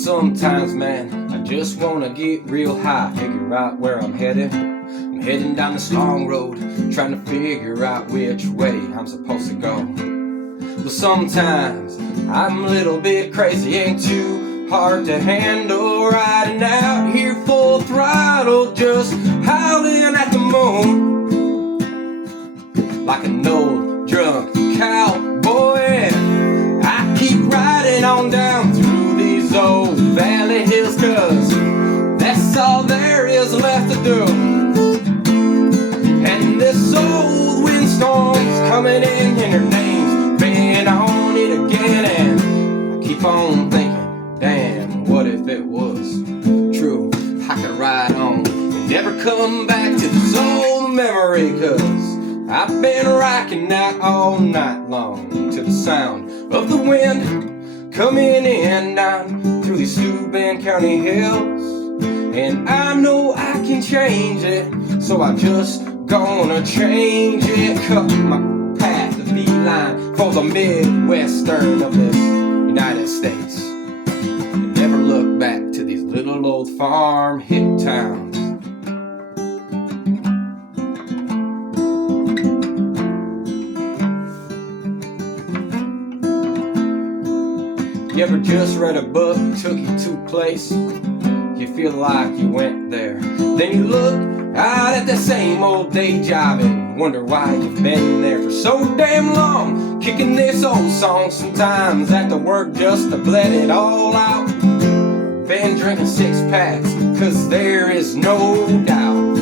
Sometimes, man, I just wanna get real high, figure out where I'm headed. I'm heading down this long road, trying to figure out which way I'm supposed to go. But sometimes I'm a little bit crazy, ain't too hard to handle. Riding out here full throttle, just howling at the moon, like an old drunk cowboy. And I keep riding on down through these old valley hills, 'cause that's all there is left to do. And this old windstorm's coming in, and her name's been on it again. And I keep on thinking, damn, what if it was true? I could ride on and never come back to this old memory, 'cause I've been rocking out all night long to the sound of the wind coming in down through these Steuben County hills. And I know I can change it, so I'm just gonna change it. Cut my path, the beeline for the Midwestern of this United States, and never look back to these little old farm hick towns. You ever just read a book, took you to a place, you feel like you went there, then you look out at the same old day job and wonder why you've been there for so damn long, kicking this old song sometimes after work just to let it all out. Been drinking 6-packs, 'cause there is no doubt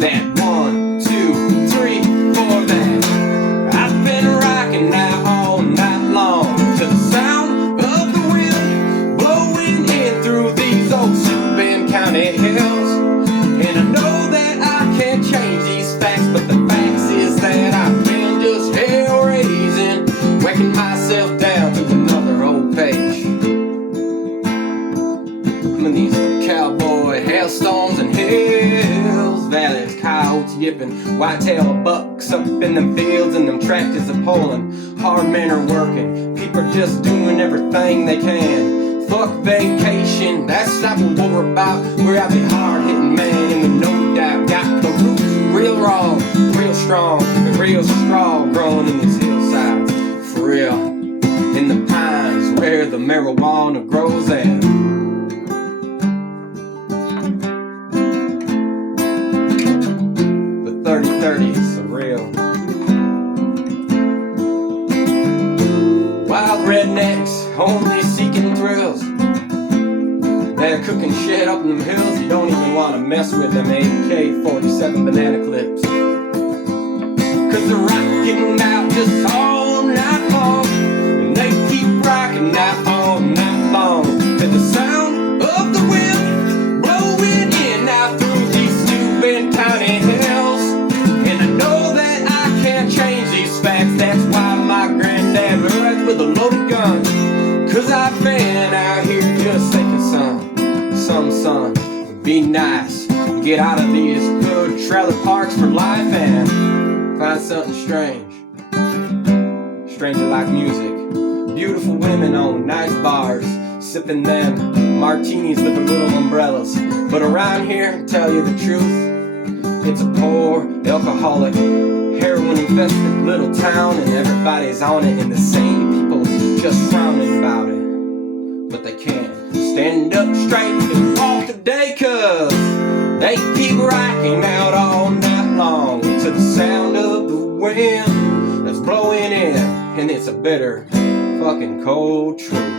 that 1, 2, 3, 4, that I've been rocking out all night long to the sound of the wind blowing in through these old Steuben County hills. And I know that I can't change these facts, but the facts is that I've been just hell raising, whacking myself down to another old page. I'm in these cowboy hailstones and hills, valleys, coyotes yipping, whitetail bucks up in them fields, and them tractors are pulling. Hard men are working, people are just doing everything they can. Fuck vacation, that's not what we're about. We're out the hard-hitting man, and we no doubt got the roots real raw, real strong, and real straw growing in these hillsides. For real, in the pines where the marijuana grows at. The 30-30s are real. Wild rednecks only seeking thrills. They're cooking shit up in them hills. You don't even want to mess with them AK-47 banana clips, 'cause they're rocking out just all night long. And they keep rocking out all night long to the sound of the wind blowing in out through these Steuben County hills. And I know that I can't change these facts. That's why my granddad rides with a loaded gun, 'cause I've been out here just thinking, son, would be nice. Get out of these good trailer parks for life and find something strange. Stranger like music, beautiful women on nice bars, sipping them martinis with the little umbrellas. But around here, tell you the truth, it's a poor, alcoholic, heroin-infested little town, and everybody's on it, and the same people just frowning about it. But they can't stand up straight and walk today, 'cause they keep rocking out all night long to the sound of the wind that's blowing in, and it's a bitter fucking cold truth.